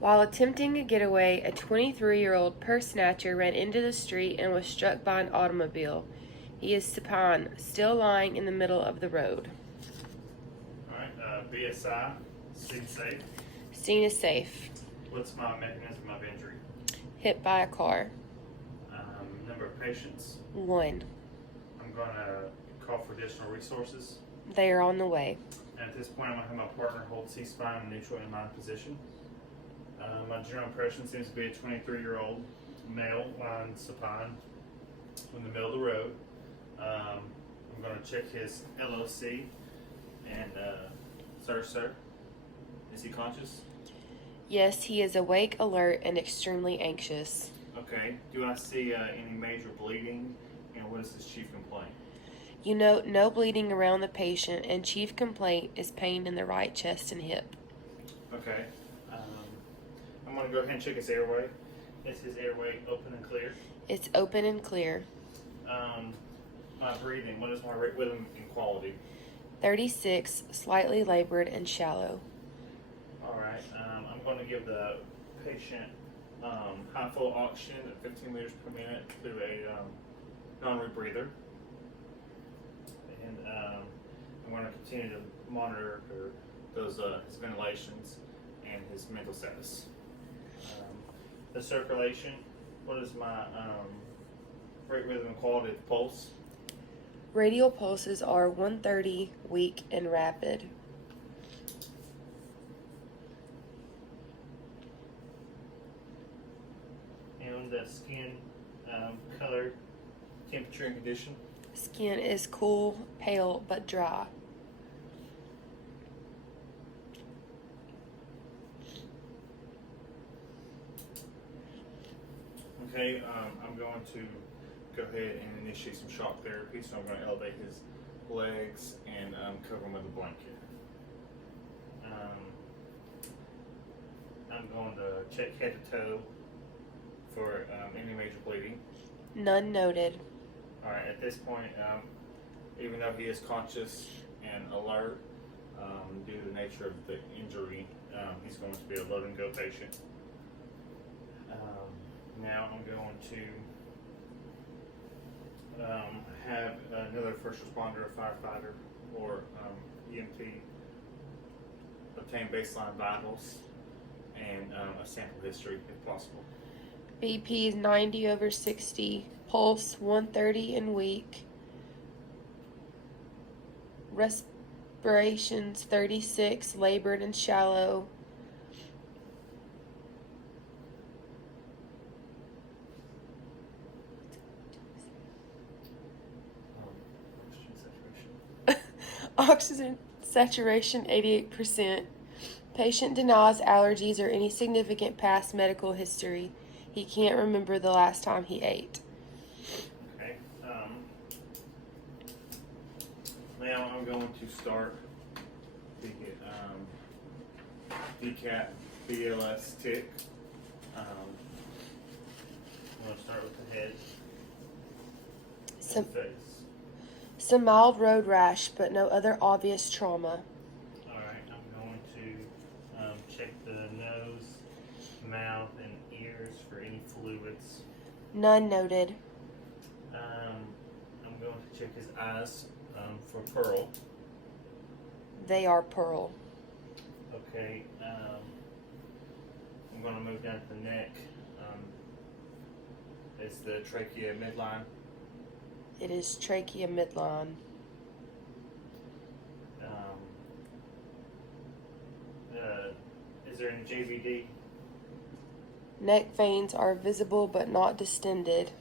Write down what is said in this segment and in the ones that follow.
While attempting a getaway, a 23-year-old purse snatcher ran into the street and was struck by an automobile. He is supine, still lying in the middle of the road. All right, BSI, scene safe. Scene is safe. What's my mechanism of injury? Hit by a car. Number of patients. 1. I'm going to call for additional resources. They are on the way. And at this point, I'm going to have my partner hold C-spine in neutral inline position. My general impression seems to be a 23-year-old male lying supine in the middle of the road. I'm going to check his LOC and, sir, is he conscious? Yes, he is awake, alert, and extremely anxious. Okay. Do I see any major bleeding? And what is his chief complaint? You note no bleeding around the patient, and chief complaint is pain in the right chest and hip. Okay. I'm going to go ahead and check his airway. Is his airway open and clear? It's open and clear. My breathing, what is my rhythm and quality? 36, slightly labored and shallow. All right. I'm going to give the patient high flow oxygen at 15 liters per minute through a non-rebreather. And I'm going to continue to monitor those his ventilations and his mental status. The circulation, what is my rate, rhythm, and quality of the pulse? Radial pulses are 130, weak, and rapid. And the skin color, temperature, and condition? Skin is cool, pale, but dry. Okay, I'm going to go ahead and initiate some shock therapy. So I'm going to elevate his legs and cover him with a blanket. I'm going to check head to toe for any major bleeding. None noted. All right, at this point, even though he is conscious and alert, due to the nature of the injury, he's going to be a load and go patient. Now I'm going to have another first responder, a firefighter, or EMT obtain baseline vitals and a sample history if possible. BP is 90/60, pulse 130 and weak, respirations 36, labored and shallow. Oxygen saturation 88%. Patient denies allergies or any significant past medical history. He can't remember the last time he ate. Okay. Now I'm going to start the DCAT BLS tick. I'm going to start with the head and face. Some mild road rash, but no other obvious trauma. Alright, I'm going to check the nose, mouth, and ears for any fluids. None noted. I'm going to check his eyes for pearl. They are pearl. Okay, I'm going to move down to the neck. It's the trachea midline. It is trachea midline. Is there any JVD? Neck veins are visible but not distended.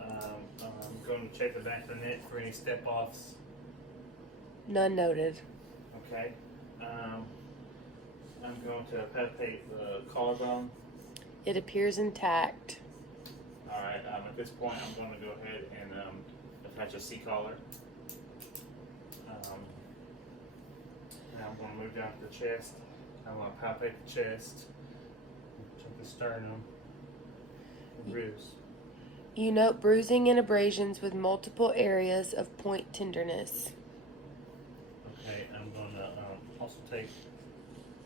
I'm going to check the back of the neck for any step-offs. None noted. Okay. I'm going to palpate the collarbone. It appears intact. Alright, at this point I'm going to go ahead and attach a C-collar. Now I'm going to move down to the chest. I'm going to palpate the chest, check the sternum, the ribs. You note bruising and abrasions with multiple areas of point tenderness. Okay, I'm going to also take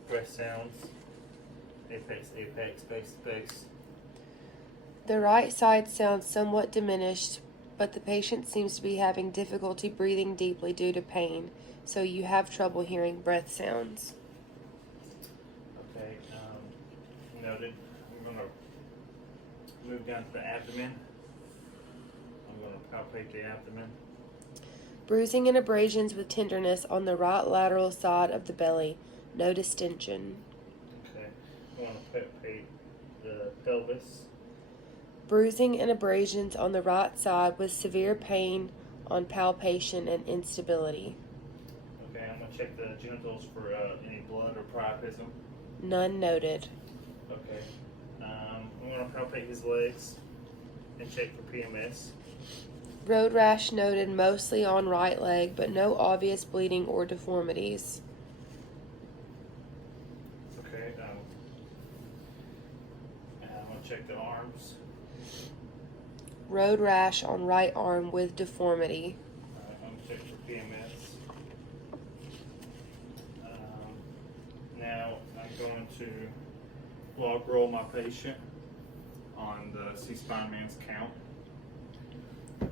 breath sounds Apex, apex, base to base. The right side sounds somewhat diminished, but the patient seems to be having difficulty breathing deeply due to pain, so you have trouble hearing breath sounds. Okay, noted. I'm going to move down to the abdomen. I'm going to palpate the abdomen. Bruising and abrasions with tenderness on the right lateral side of the belly. No distension. Okay, I want to palpate the pelvis. Bruising and abrasions on the right side with severe pain on palpation and instability. Okay, I'm going to check the genitals for any blood or priapism. None noted. Okay, I'm going to palpate his legs and check for PMS. Road rash noted mostly on right leg, but no obvious bleeding or deformities. Okay, and I'm going to check the arms. Road rash on right arm with deformity. I'm going to check for PMS. Now I'm going to log roll my patient on the C-spine man's count. 1,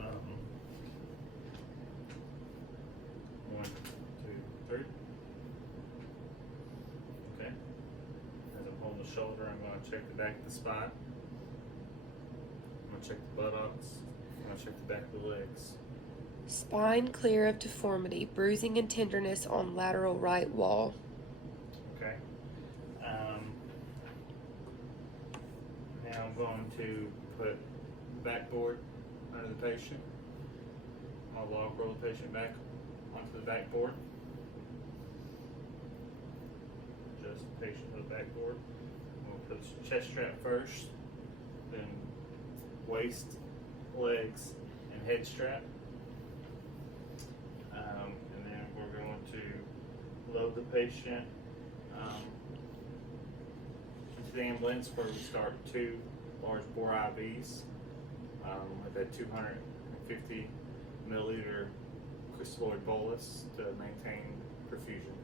2, 3. Okay. As I'm holding the shoulder, I'm going to check the back of the spine. I'm going to check the buttocks. I'm going to check the back of the legs. Spine clear of deformity. Bruising and tenderness on lateral right wall. Okay. Now I'm going to put the backboard under the patient. I'll log roll the patient back onto the backboard. Adjust the patient to the backboard. We'll put the chest strap first, then waist, legs, and head strap. And then we're going to load the patient into the ambulance where we start 2 large bore IVs with a 250 milliliter crystalloid bolus to maintain perfusion.